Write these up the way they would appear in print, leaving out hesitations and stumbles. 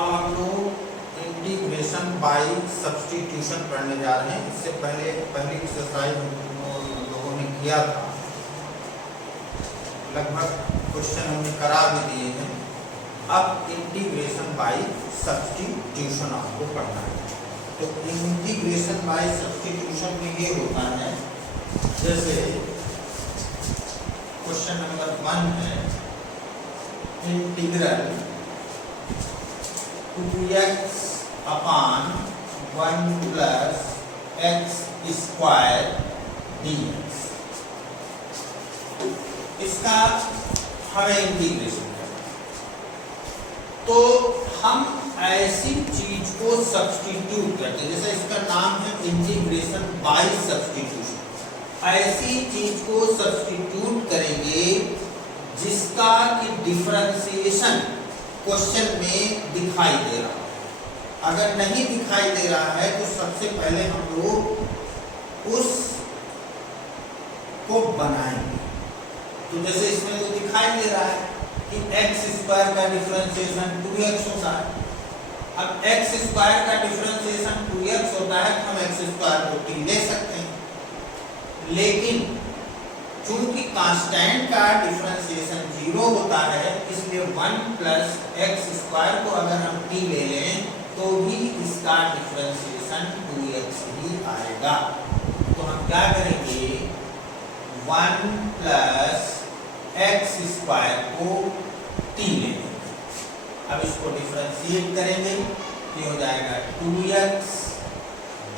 अब हम लोग इंटीग्रेशन बाय सब्स्टिट्यूशन पढ़ने जा रहे हैं। इससे पहले पहली एक्सरसाइज हम लोगों ने किया था, लगभग क्वेश्चन हमने करा भी दिए हैं। अब इंटीग्रेशन बाय सब्स्टिट्यूशन आपको पढ़ना है। तो इंटीग्रेशन बाय सब्स्टिट्यूशन में ये होता है, जैसे क्वेश्चन नंबर 1 है इंटीग्रल 2x अपान 1 प्लस x स्क्वायर dx। इसका हमें इंटीग्रेशन करना है। तो हम ऐसी चीज को सब्स्टिट्यूट करते हैं, जैसे इसका नाम है इंटीग्रेशन बाय सब्स्टिट्यूशन। ऐसी चीज को सब्स्टिट्यूट करेंगे जिसका कि डिफरेंशिएशन क्वेश्चन में दिखाई दे रहा है। अगर नहीं दिखाई दे रहा है तो सबसे पहले हम लोग उस को बनाएंगे। तो जैसे इसमें तो दिखाई दे रहा है कि x स्क्वायर का डिफरेंशिएशन 2x होता है। अब x स्क्वायर का डिफरेंशिएशन 2x होता है तो हम x स्क्वायर को t ले सकते हैं, लेकिन चूंकि कांस्टेंट का डिफरेंशिएशन 0 होता है, इसलिए 1 प्लस x स्क्वायर को अगर हम t ले लें तो भी इसका डिफरेंशिएशन 2x ही आएगा। तो हम क्या करेंगे, 1 प्लस x स्क्वायर को t ले लेंगे। अब इसको डिफरेंशिएट करेंगे, ये हो जाएगा 2x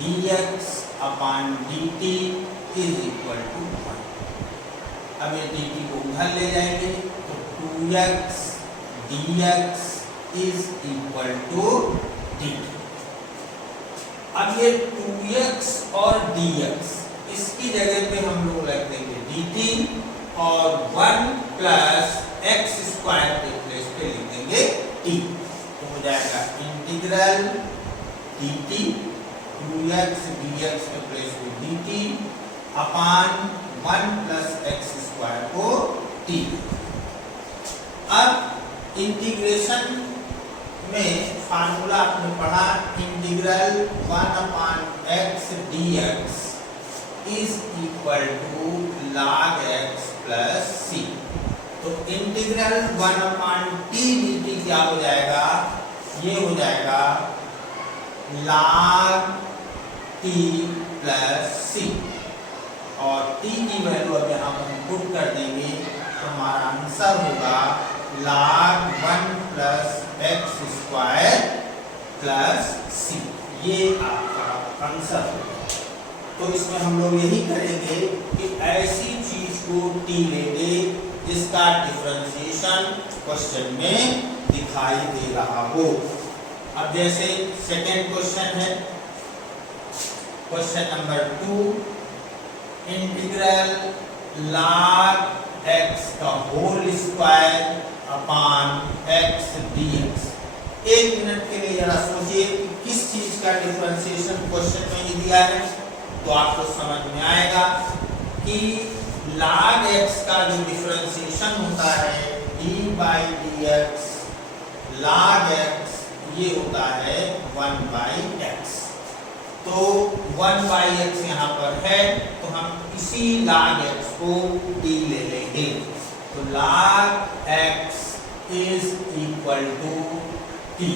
dx upon dt is equal to 1। अब ये dt को उधर ले जाएंगे तो 2x dx is equal to dt। अब ये 2x और dx इसकी जगह पे हम लोग रख देंगे dt और 1 प्लस x स्क्वायर के प्लेस पे लिख देंगे t। तो हो जाएगा इंटीग्रल dt 2x dx के प्लेस पे dt upon 1 plus x square को t। अब इंटीग्रेशन में फार्मूला आपने पढ़ा, integral 1 upon x dx is equal to log x plus c। तो इंटीग्रल 1 अपान t dt क्या हो जाएगा, ये हो जाएगा log t प्लस c। और t की वैल्यू अब यहाँ पर हम पुट कर देंगे तो हमारा आंसर होगा log 1 plus x square plus c। ये आपका आंसर होगा। तो इसमें हम लोग यही करेंगे कि ऐसी चीज को t लेंगे जिसका डिफरेंशिएशन क्वेश्चन में दिखाई दे रहा हो। अब जैसे सेकेंड क्वेश्चन है, question number 2 integral log x का whole square upon x dx। एक मिनट के लिए जरा सोचिए कि किस चीज का डिफरेंशिएशन क्वेश्चन में ही दिया है, तो आपको समझ में आएगा कि log x का जो डिफरेंशिएशन होता है d by dx log x ये होता है 1 बाई x। तो 1 बाई x यहाँ पर है तो हम इसी log x को t ले लेंगे। तो log x is equal to t।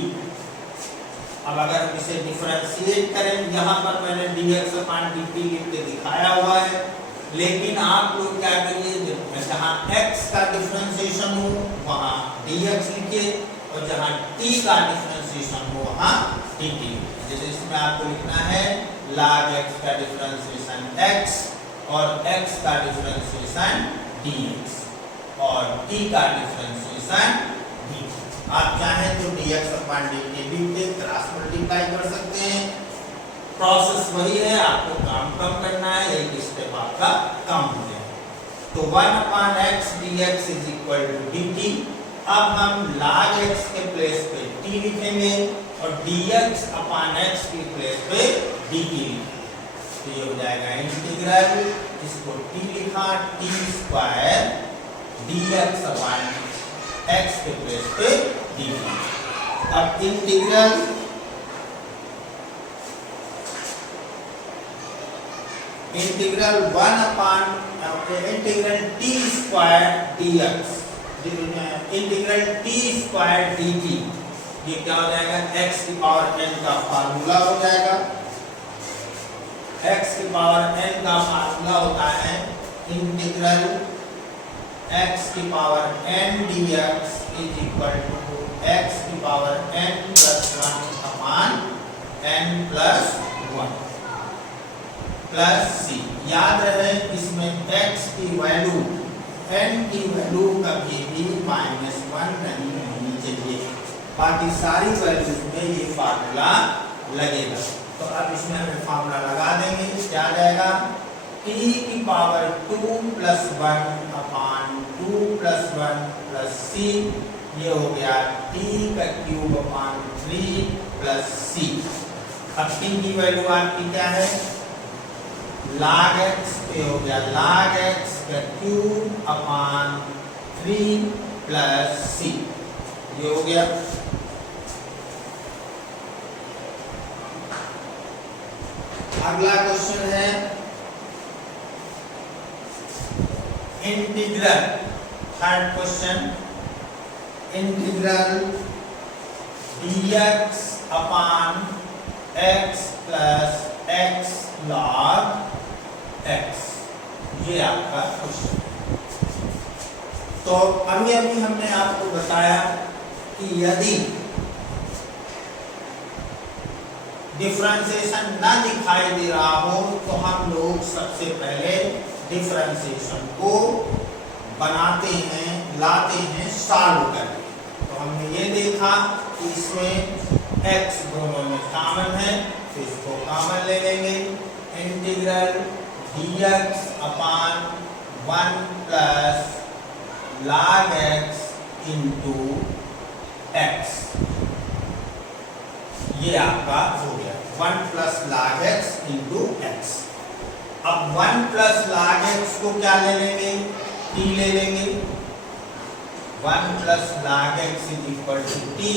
अब अगर हम इसे डिफरेंशिएट करें, यहाँ पर मैंने dx अपान dt लिख के दिखाया हुआ है, लेकिन आप लोग क्या करिए, जहाँ x का डिफरेंशिएशन हो वहाँ dx लिखिए और जहाँ t का डिफरेंशिएशन हो वहाँ dt। जैसे इसमें आपको लिखना है log x का डिफरेंशिएशन x और x का डिफरेंशिएशन dx और t का डिफरेंशिएशन dt। आप चाहें तो dx अपान dt लिख के क्रॉस मल्टीप्लाई कर सकते हैं। प्रोसेस वही है, आपको काम कम करना है, एक स्टेप आपका कम हो जाए। तो 1 upon x dx is equal to dt। अब हम log x के प्लेस पे t लिखेंगे और dx अपान x के प्लेस पे dt लिखेंगे। तो ये हो जाएगा इंटीग्रल, इसको t लिखा t square dx upon x के प्लेस पे dt। अब integral one upon integral T square dx, integral T square dt, ये क्या हो जाएगा, x की पावर n का फार्मूला हो जाएगा। x की पावर n का फार्मूला होता है इंटीग्रल x की power n dx is equal to x की power n plus 1 upon n plus 1 plus c। याद रहे इसमें x की वैल्यू n की वैल्यू कभी भी -1 नहीं होनी चाहिए, बाकी सारी वैल्यूज में ये फार्मूला लगेगा। तो अब इसमें हमें फार्मूला लगा देंगे, क्या जाएगा, t की पावर 2 प्लस 1 अपान 2 प्लस 1 प्लस c, ये हो गया t का क्यूब अपान 3 प्लस c। अब t की वैल्यू आपकी क्या है, log x, ये हो गया log x का क्यूब अपान 3 प्लस c, ये हो गया। अगला क्वेश्चन है integral, third question, integral dx upon x plus x log x, ये आपका क्वेश्चन। तो अभी हमने आपको बताया कि यदि डिफरेंशिएशन ना दिखाई दे रहा हो तो हम लोग सबसे पहले डिफरेंशिएशन को बनाते हैं, लाते हैं सॉल्व करके। तो हमने ये देखा कि इसमें x दोनों में कॉमन है, तो इसको कॉमन ले लेंगे। इंटीग्रल dx अपान 1 plus log x into x, ये आपका हो गया 1 plus log x into x। अब 1 प्लस log x को क्या ले लेंगे, t ले लेंगे। 1 plus log x is equal to t,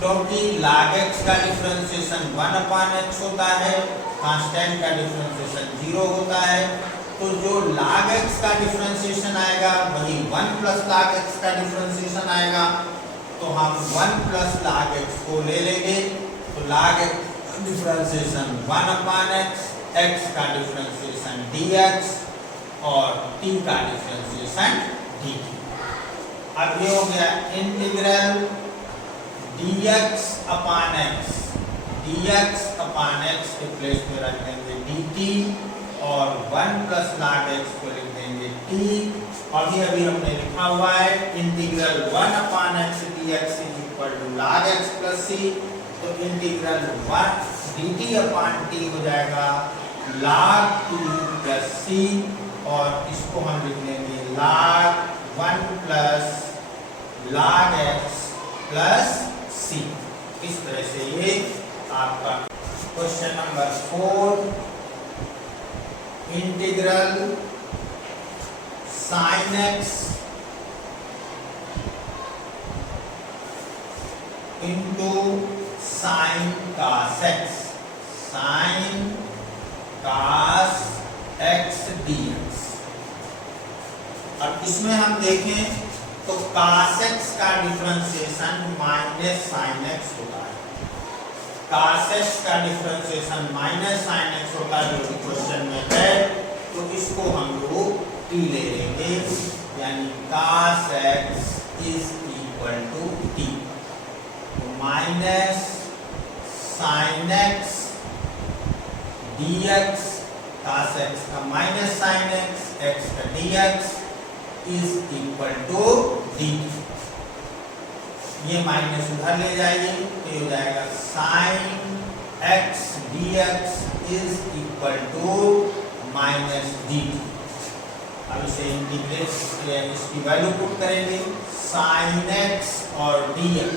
क्योंकि log x का डिफरेंशिएशन 1 अपान x होता है, कांस्टेंट का डिफरेंशिएशन 0 होता है, तो जो log x का डिफरेंशिएशन आएगा वही 1 प्लस log x का डिफरेंशिएशन आएगा। तो हम 1 प्लस log x को ले लेंगे, तो log x differentiation 1 upon x का डिफरेंशिएशन dx और t का डिफरेंशिएशन dt। अब ये हो गया integral dx upon x, dx upon x के प्लेस में रख देंगे dt और 1 प्लस log x को लिख देंगे t। और अभी हमने लिखा हुआ है integral 1 upon x dx is equal to log x plus c, तो इंटीग्रल 1 dt अपान t हो जाएगा log t प्लस c, और इसको हम लिख लेंगे log 1 plus log x plus c। इस तरह से ये आपका question number 4, integral sin x into sin cos x, sin cos x dx। अब इसमें हम देखें तो cos x का डिफरेंशिएशन माइनस sin x होता है, cos x का डिफरेंशिएशन माइनस sin x होता है जो क्वेश्चन में है, तो इसको हम लोग t ले लेंगे, यानी cos x is equal to t, तो minus sin x dx, cos x का माइनस sin x, x का dx is equal to dt। ये माइनस उधर ले जाइए तो हो जाएगा sin x dx is equal to minus dt। अब इसे इंटीग्रेट, इसकी वैल्यू पुट करेंगे, sin x और dx,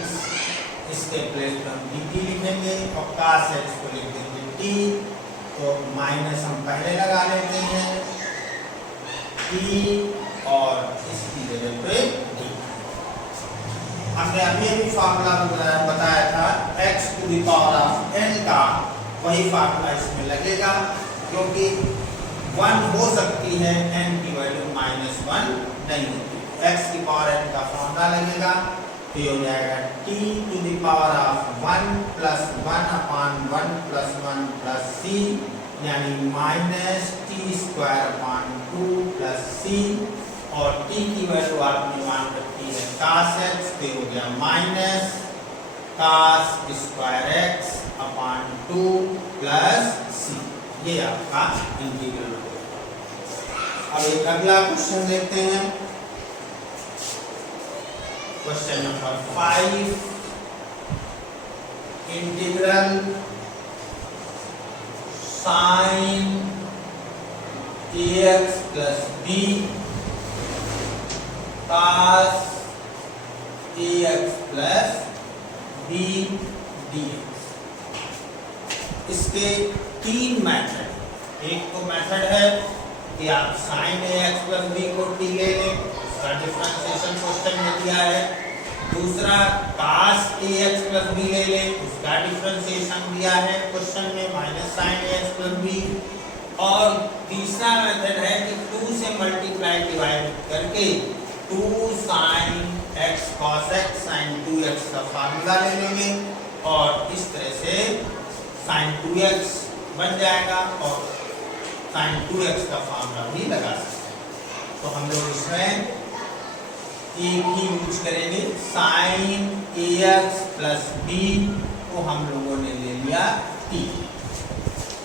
इसके प्लेस पर हम dt लिखेंगे और cos x को लिख देंगे t, तो माइनस हम पहले लगा लेते हैं t और इसकी जगह पे dt। हमने अभी फार्मूला बताया था x to the power of n का, वही फार्मूला इसमें लगेगा, क्योंकि 1 हो सकती है, n की वैल्यू -1 नहीं होती। x की पावर n का फार्मूला लगेगा, तो ये हो जाएगा t to the power of 1 plus 1 upon 1 plus 1 plus c, यानी -t² अपान 2 प्लस c, और t की वैल्यू आपने मान रखी है cos x, तो हो गया minus cos² x upon 2 plus c। ये आपका इंटीग्रल हो गया। अब एक अगला क्वेश्चन देखते हैं, question number 5, integral sine ax plus b cos ax plus b dx। इसके 3 मेथड। एक तो मेथड है कि आप साइन ax प्लस b को t ले लें, उसका डिफरेंशिएशन क्वेश्चन में दिया है। दूसरा cos ax प्लस b ले लें, उसका डिफरेंशिएशन दिया है क्वेश्चन में, minus sine ax plus b। और तीसरा मेथड है कि 2 से मल्टीप्लाई डिवाइड करके 2 sin x cos x sin 2x का फार्मूला ले लेंगे, और इस तरह से sin 2x बन जाएगा और sin 2x का फार्मूला भी लगा सकते हैं। तो हम लोग इसमें एक ही यूज करेंगे, sin ax प्लस b को हम लोगों ने ले लिया t।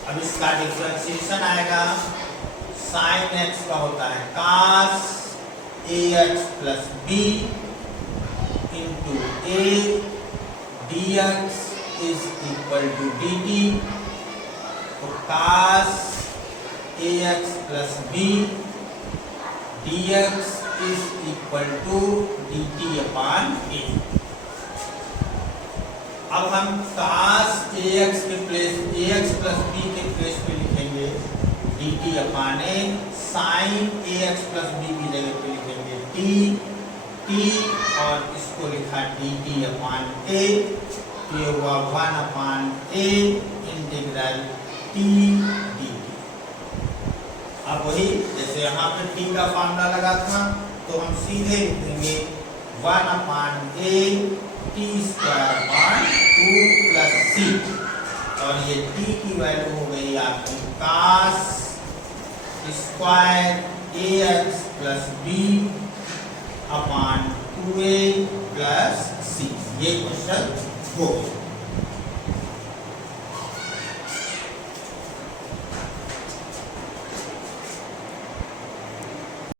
अब इसका डिफरेंशिएशन आएगा, sin x का होता है cos ax plus b into a dx is equal to dt। तो cos ax plus b dx is equal to dt upon a। अब हम cos ax के प्लेस ax प्लस b के place पे लिखेंगे dt upon a, sin ax plus b की जगह पे लिखेंगे t, और इसको लिखा dt अपान a। ये हुआ 1 अपान a इंटीग्रल t dt। अब वही जैसे यहाँ पे t का फार्मूला लगा था, तो हम सीधे लिख देंगे 1 अपान a t² upon 2 plus c, और ये t की वैल्यू हो गई आपकी cos square ax plus b अपान 2a प्लस c। ये क्वेश्चन हो गया।